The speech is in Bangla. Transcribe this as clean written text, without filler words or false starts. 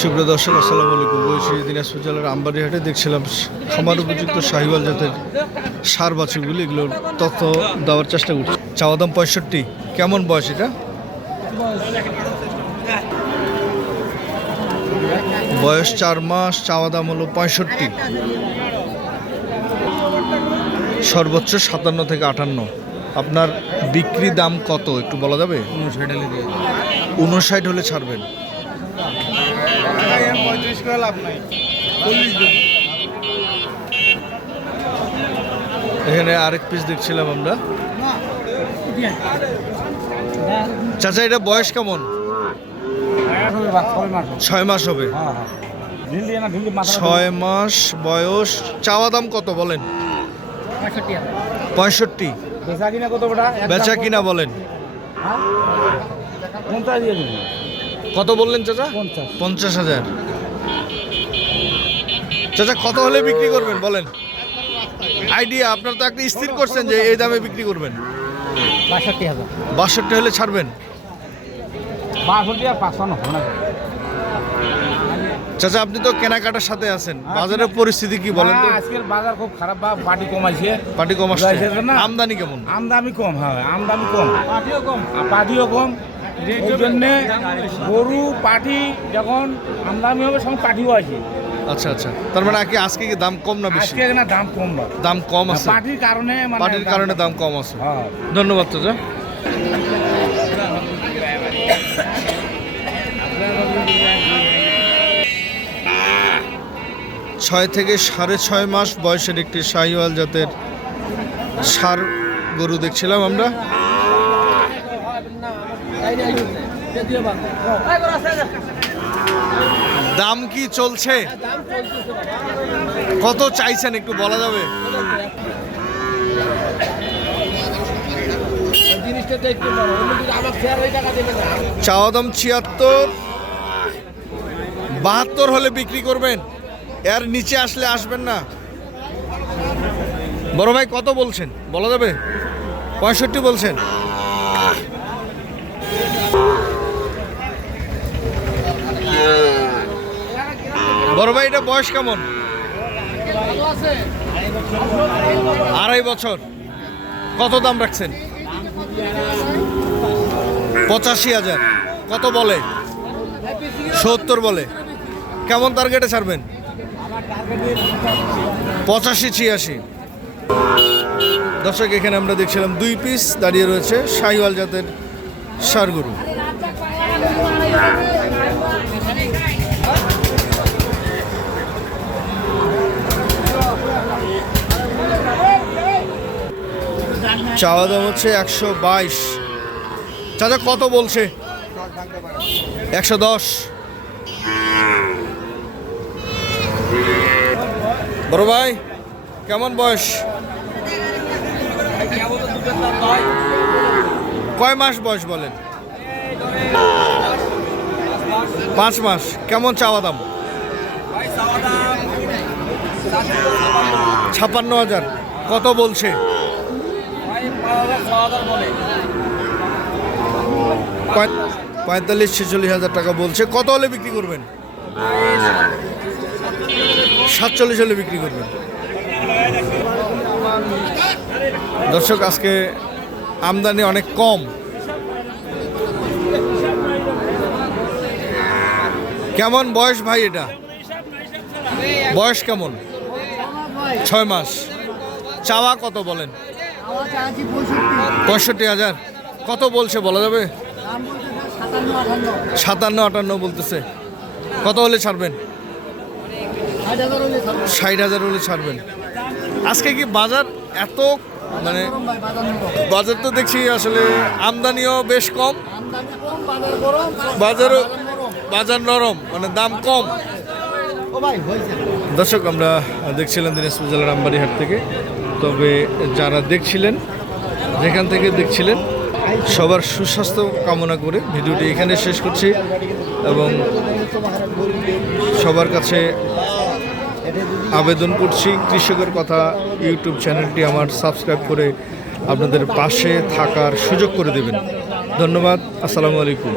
সুপ্রিয় দর্শক, আসসালামু আলাইকুম। বৈশী দিনাজপুর জেলার আমবাড়িহাটে দেখছিলাম খামার উপযুক্ত শাহিওয়াল জাতের সার বাছুরগুলি, এগুলোর তথ্য দেওয়ার চেষ্টা করছি। চাওয়া দাম 65। কেমন বয়স এটা? বয়স 4 মাস, চাওয়া দাম হলো 65। সর্বোচ্চ 57 থেকে 58। আপনার বিক্রি দাম কত একটু বলা যাবে? 59 হলে ছাড়বেন। এখানে আরেক পিস দেখছিলাম আমরা। চাচা, এটা বয়স কেমন? 6 মাস হবে। 6 মাস বয়স। চাওয়া দাম কত বলেন? 65। বেচা কিনা বলেন? কত বললেন চাচা? 50,000। চাচা, কত হলে বিক্রি করবেন বলেন? আইডিয়া আপনার তো একটা স্থির করছেন যে এই দামে বিক্রি করবেন। 62 হলে ছাড়বেন। চাচা, আপনি তো কেনাকাটার সাথে আছেন, বাজারের পরিস্থিতি কি বলেন তো? আজকের বাজার খুব খারাপ, পাটি কমাইছে। পাটি কম আসছে। আমদানি কেমন? আমদানি কম, হ্যাঁ আমদানি কম, পাটিও কম। এই জন্যে গরু পাটি যখন আমদানি হবে তখন পাটিও আছে। আচ্ছা আচ্ছা, তার মানে আজকে কি দাম কম না বেশি? আজকে না দাম কম না, দাম কম আছে পাটির কারণে, পাটির কারণে দাম কম আছে। হ্যাঁ। ধন্যবাদ চাচা। ছয় থেকে 6.5 মাস বয়সের একটি শাহিওয়াল জাতের ষাঁড় গরু দেখছিলাম আমরা। দাম কি চলছে? কত চাইছেন একটু বলা যাবে? চাওয়া দাম 76। 72 হলে বিক্রি করবেন? এর নিচে আসলে আসবেন না। বড় ভাই কত বলছেন বলা যাবে? 65 বলছেন। বড় ভাই, এটা বয়স কেমন? 2.5 বছর। কত দাম রাখছেন? 85,000। কত বলে? 70 বলে। কেমন টার্গেটে ছাড়বেন? 85-86। দর্শক, এখানে আমরা দেখছিলাম 2 পিস দাঁড়িয়ে রয়েছে শাহিওয়াল জাতের ষাঁড় গরু। চাওয়া দাম হচ্ছে 122। চাচা, কত বলছে? 110। বড় ভাই, কেমন বয়স? কয় মাস বয়স বলেন? 5 মাস। কেমন চাওয়া দাম? 56,000। কত বলছে? 45-46,000 টাকা বলছে। কত হলে বিক্রি করবেন? 47 হলে বিক্রি করবেন। দর্শক, আজকে আমদানি অনেক কম। কেমন বয়স ভাই এটা? বয়স কেমন? 6 মাস। চাওয়া কত বলেন? 65,000। কত বলছে বলা যাবে? 57-58 বলতেছে। কত হলে ছাড়বেন? 60,000 হলে ছাড়বেন। আজকে কি বাজার এত, মানে বাজার তো দেখছি আসলে আমদানিও বেশ কম, বাজার নরম, মানে দাম কম। দর্শক, আমরা দেখছিলাম দিনাজপুর জেলার আমবাড়িহাট থেকে। তবে যারা দেখছিলেন, যেখান থেকে দেখছিলেন, সবার সুস্বাস্থ্য কামনা করে ভিডিওটি এখানে শেষ করছি এবং সবার কাছে আবেদন করছি, কৃষকের কথা ইউটিউব চ্যানেলটি আমার সাবস্ক্রাইব করে আপনাদের পাশে থাকার সুযোগ করে দেবেন। ধন্যবাদ। আসসালামু আলাইকুম।